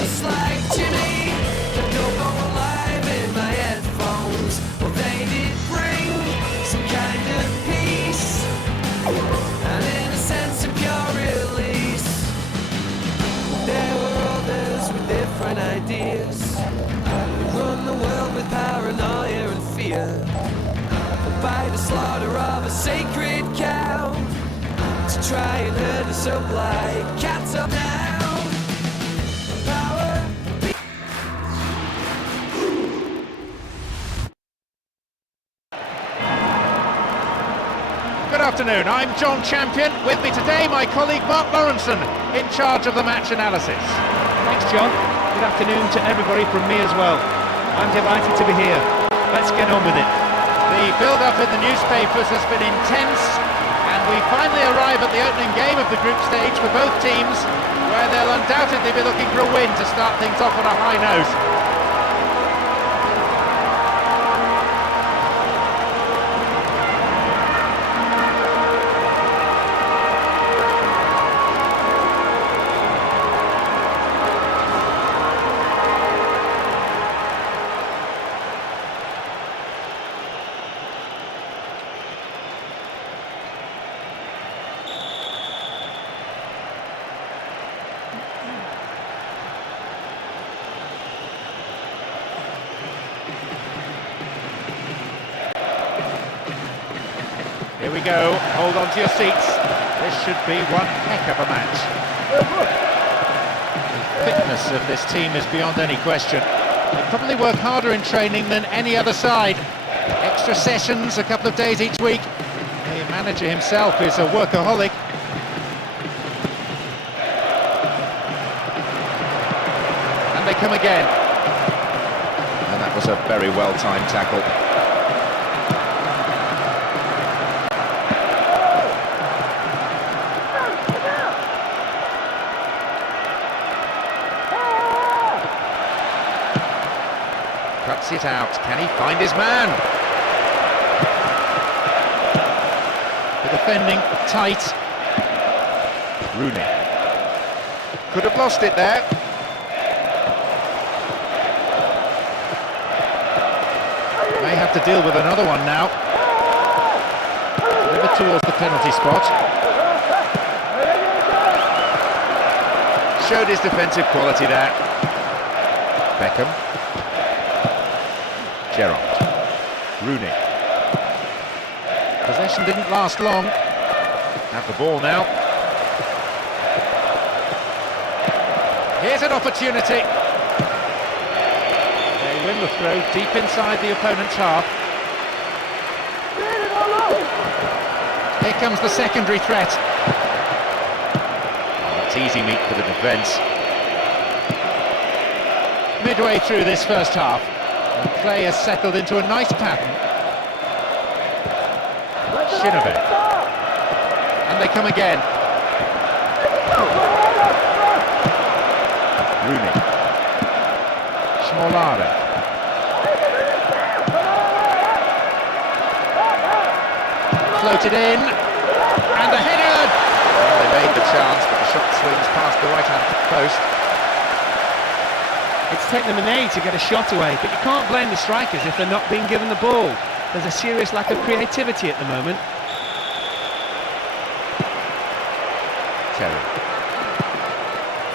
just like Jimmy, kept your bone alive in my headphones. Well, they did bring some kind of peace, and in a sense of pure release. There were others with different ideas, who run the world with paranoia and fear, by the slaughter of a sacred cow, to try and herd us up like cats up now. Power. Good afternoon, I'm John Champion. With me today, my colleague Mark Lawrenson, in charge of the match analysis. Thanks, John. Good afternoon to everybody from me as well. I'm delighted to be here. Let's get on with it. The build-up in the newspapers has been intense, and we finally arrive at the opening game of the group stage for both teams, where they'll undoubtedly be looking for a win to start things off on a high note. Here we go, hold on to your seats. This should be one heck of a match. The fitness of this team is beyond any question. They probably work harder in training than any other side. Extra sessions, a couple of days each week. The manager himself is a workaholic. And they come again. And that was a very well-timed tackle. Cuts it out. Can he find his man? The defending tight. Rooney could have lost it there. May have to deal with another one now. Delivered towards the penalty spot. Showed his defensive quality there. Beckham. Gerrard. Rooney. Possession didn't last long. Have the ball now. Here's an opportunity. They win the throw deep inside the opponent's half. Here comes the secondary threat. Oh, it's easy meat for the defence. Midway through this first half, the play has settled into a nice pattern. Shinovich. And they come again. Rooney. Smolare. Floated in. And a header! Well, they made the chance, but the shot swings past the right-hand post. It's taken them an age to get a shot away, but you can't blame the strikers if they're not being given the ball. There's a serious lack of creativity at the moment. Terry.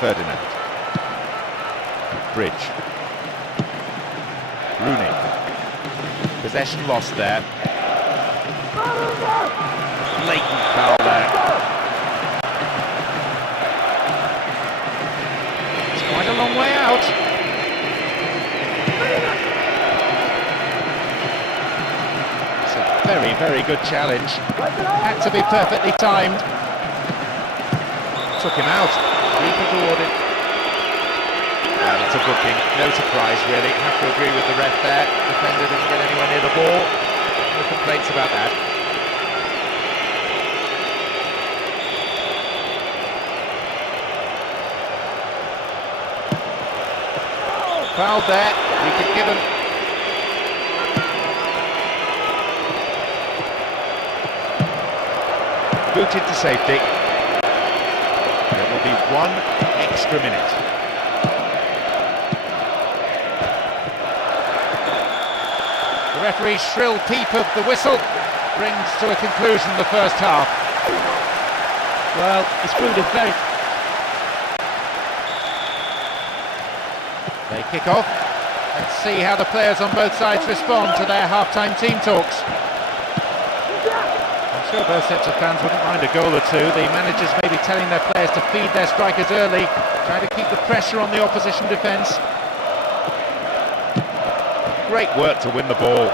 Ferdinand. Bridge. Rooney. Possession lost there. Blatant foul there. It's quite a long way out. It's a very, very good challenge. Had to be perfectly timed. Took him out. Keeper awarded. Well, it's a booking. No surprise, really. Have to agree with the ref there. Defender didn't get anywhere near the ball. No complaints about that. Fouled there. We could give him. Booted to safety. There will be one extra minute. referee's shrill peep of the whistle brings to a conclusion the first half. Well, it's proved a very... They kick off. Let's see how the players on both sides respond to their half-time team talks. I'm sure both sets of fans wouldn't mind a goal or two. The managers may be telling their players to feed their strikers early, try to keep the pressure on the opposition defence. Great work to win the ball.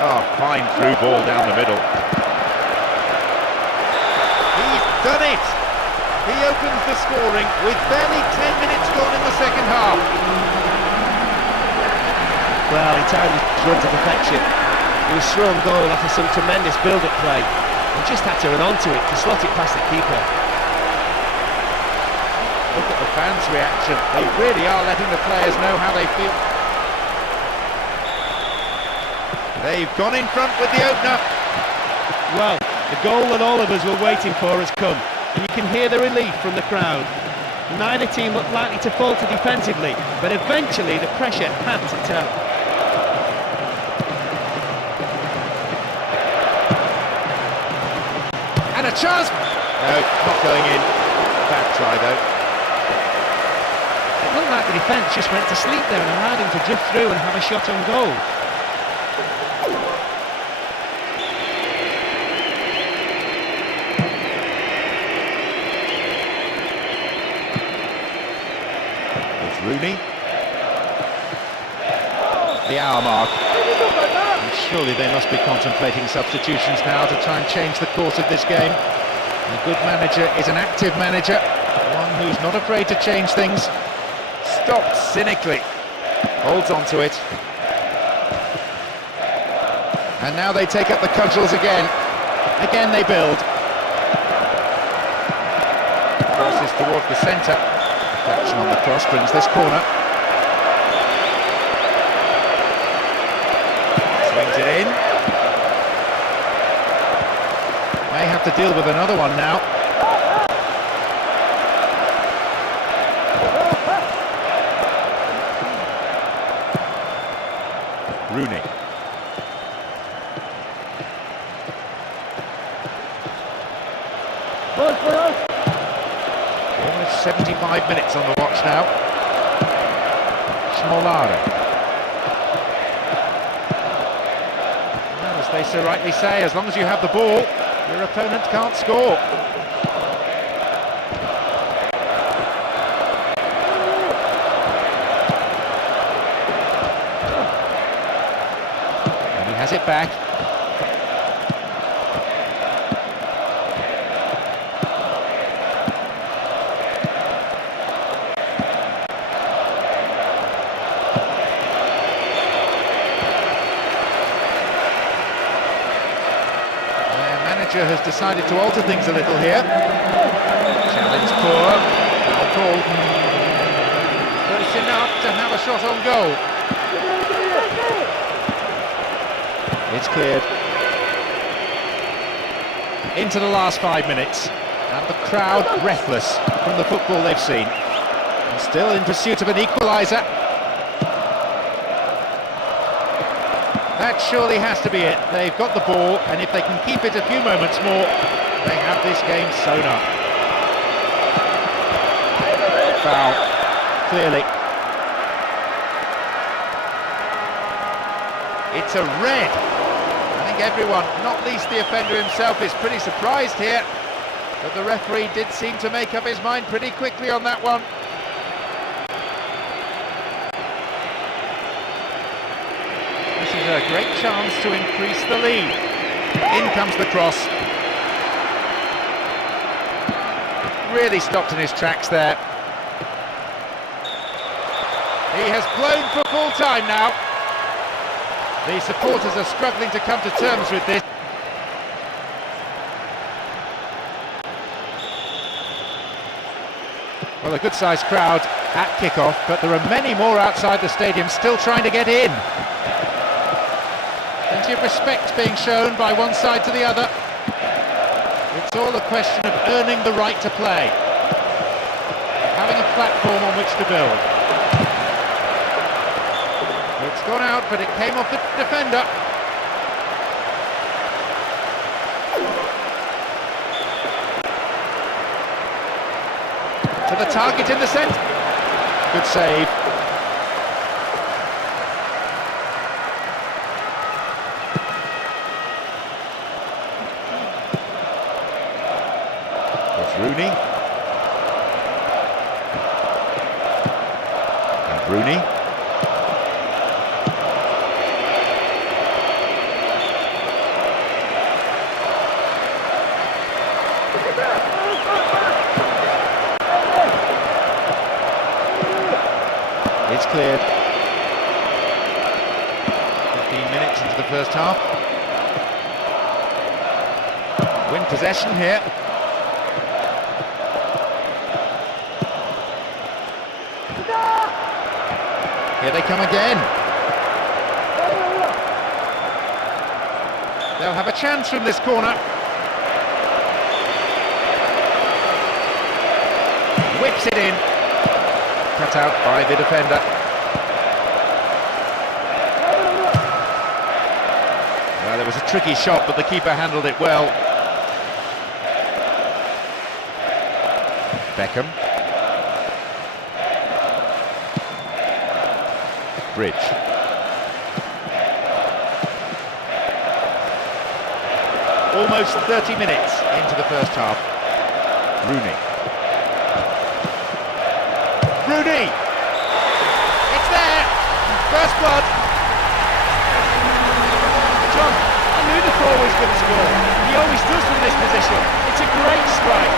Oh, fine through ball down the middle. He's done it! He opens the scoring with barely 10 minutes gone in the second half. Well, he timed his run to perfection. He was thrown goal after some tremendous build-up play. He just had to run onto it to slot it past the keeper. Look at the fans' reaction. They really are letting the players know how they feel. They've gone in front with the opener. Well, the goal that all of us were waiting for has come, and you can hear the relief from the crowd. Neither team looked likely to falter defensively, but eventually the pressure had to tell. And a chance! No, not going in. Bad try though. It looked like the defence just went to sleep there and allowed him to drift through and have a shot on goal. Rooney. The hour mark. And surely they must be contemplating substitutions now to try and change the course of this game. A good manager is an active manager, one who's not afraid to change things. Stopped cynically. Holds on to it. And now they take up the cudgels again. Again they build. Crosses towards the centre. Action on the cross brings this corner. Swings it in. May have to deal with another one now. Rooney. Almost 75 minutes on the watch now. Smolare. Well, as they so rightly say, as long as you have the ball, your opponent can't score. And he has it back. Has decided to alter things a little here. Challenge poor. Foul call. But it's enough to have a shot on goal. It's cleared. Into the last 5 minutes. And the crowd breathless from the football they've seen. And still in pursuit of an equaliser. That surely has to be it. They've got the ball, and if they can keep it a few moments more, they have this game sewn up. Foul, clearly. It's a red. I think everyone, not least the offender himself, is pretty surprised here. But the referee did seem to make up his mind pretty quickly on that one. A great chance to increase the lead. In comes the cross. Really stopped in his tracks there. He has blown for full time now. The supporters are struggling to come to terms with this. Well, a good-sized crowd at kick-off, but there are many more outside the stadium still trying to get in. Plenty of respect being shown by one side to the other. It's all a question of earning the right to play, having a platform on which to build. gone out, but it came off the defender. To the target in the centre. Good save. It's Rooney. And Rooney. It's cleared. 15 minutes into the first half. Win possession here. Here they come again. They'll have a chance from this corner. Whips it in. Cut out by the defender. Well, there was a tricky shot, but the keeper handled it well. Beckham. Bridge. Almost 30 minutes into the first half. Rooney. Rooney! It's there! First blood! John, I knew the forward was going to score. He always does from this position. It's a great strike.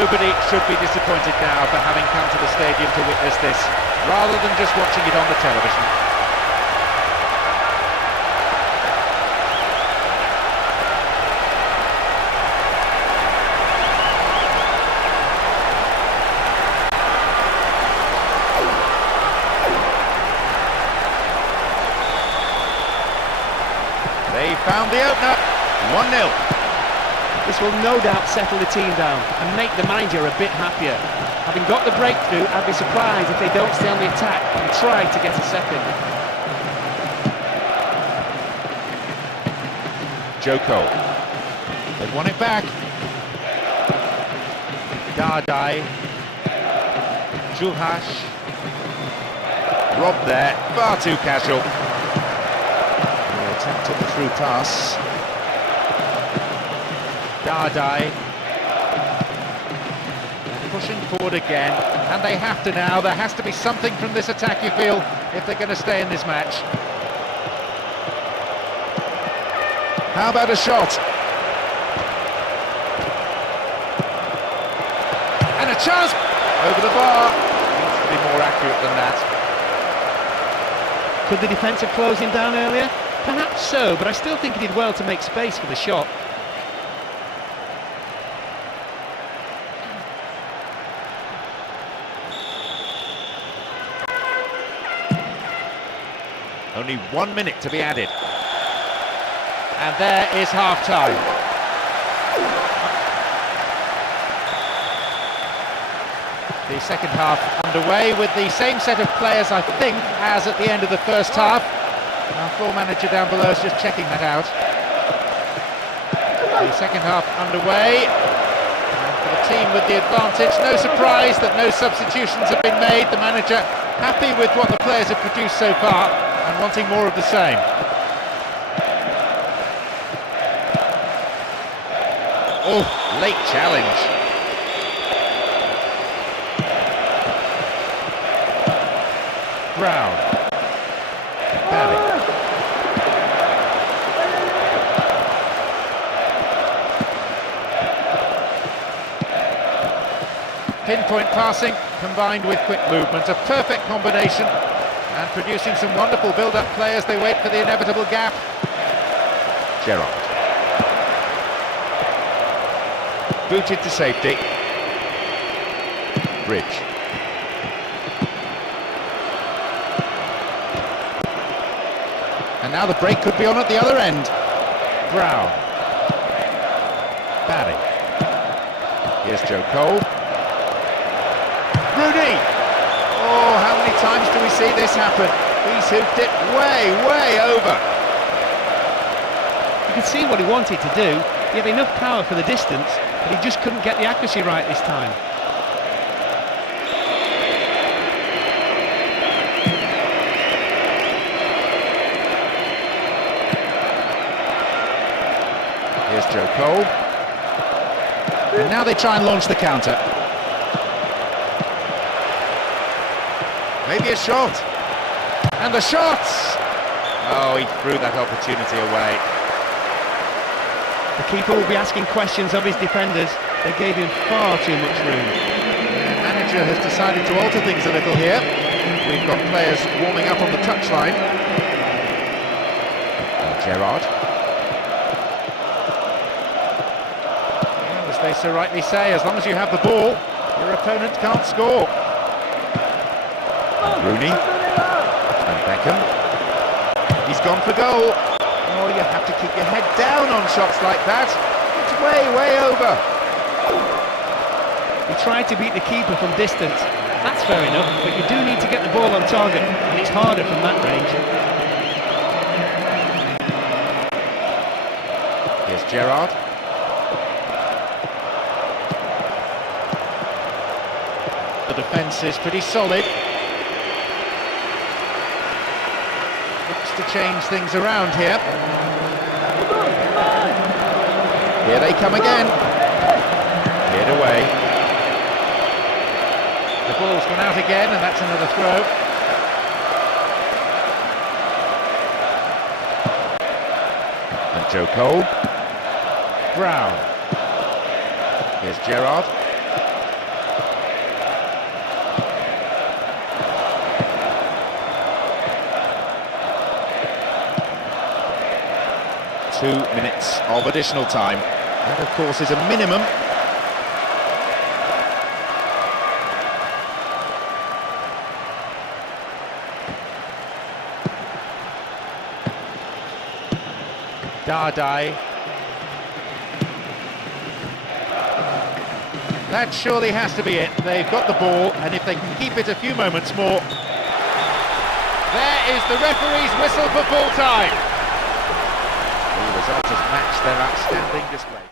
Nobody should be disappointed now for having come to the stadium to witness this, rather than just watching it on the television. They found the opener, 1-0. This will no doubt settle the team down and make the manager a bit happier. Having got the breakthrough, I'd be surprised if they don't stay on the attack and try to get a second. Joko. They won it back. Dardai. Juhash. Robbed there, far too casual. The attempt at the through pass. Dardai. Pushing forward again, and they have to now. There has to be something from this attack, you feel, if they're going to stay in this match. How about a shot? And a chance! Over the bar. Needs to be more accurate than that. Could the defence have closed him down earlier? Perhaps so, but I still think he did well to make space for the shot. Only 1 minute to be added. And there is half-time. The second half underway with the same set of players, I think, as at the end of the first half. Our floor manager down below is just checking that out. The second half underway. And for the team with the advantage, no surprise that no substitutions have been made. The manager happy with what the players have produced so far and wanting more of the same. Oh, late challenge. Brown. Barry. Pinpoint passing combined with quick movement, a perfect combination, and producing some wonderful build-up play as they wait for the inevitable gap. Gerrard. Booted to safety. Bridge. And now the break could be on at the other end. Brown. Barry. Here's Joe Cole. Rooney! Oh, how many times do we see this happen? He's hooped it way over. You could see what he wanted to do. He had enough power for the distance, but he just couldn't get the accuracy right this time. Here's Joe Cole. And now they try and launch the counter. Maybe a shot. And the shots! Oh, he threw that opportunity away. The keeper will be asking questions of his defenders. They gave him far too much room. The manager has decided to alter things a little here. We've got players warming up on the touchline. Gerrard. As they so rightly say, as long as you have the ball, your opponent can't score. Rooney. And Beckham. He's gone for goal. Oh, you have to keep your head down on shots like that. It's way over. He tried to beat the keeper from distance. That's fair enough, but you do need to get the ball on target, and it's harder from that range. Here's Gerrard. The defence is pretty solid. Looks to change things around here. Here they come again. Cleared away. The ball's gone out again, and that's another throw. And Joe Cole. Brown. Here's Gerrard. Two minutes of additional time. That, of course, is a minimum. Dardai. That surely has to be it. They've got the ball, and if they can keep it a few moments more... There is the referee's whistle for full time. The result has matched their outstanding display.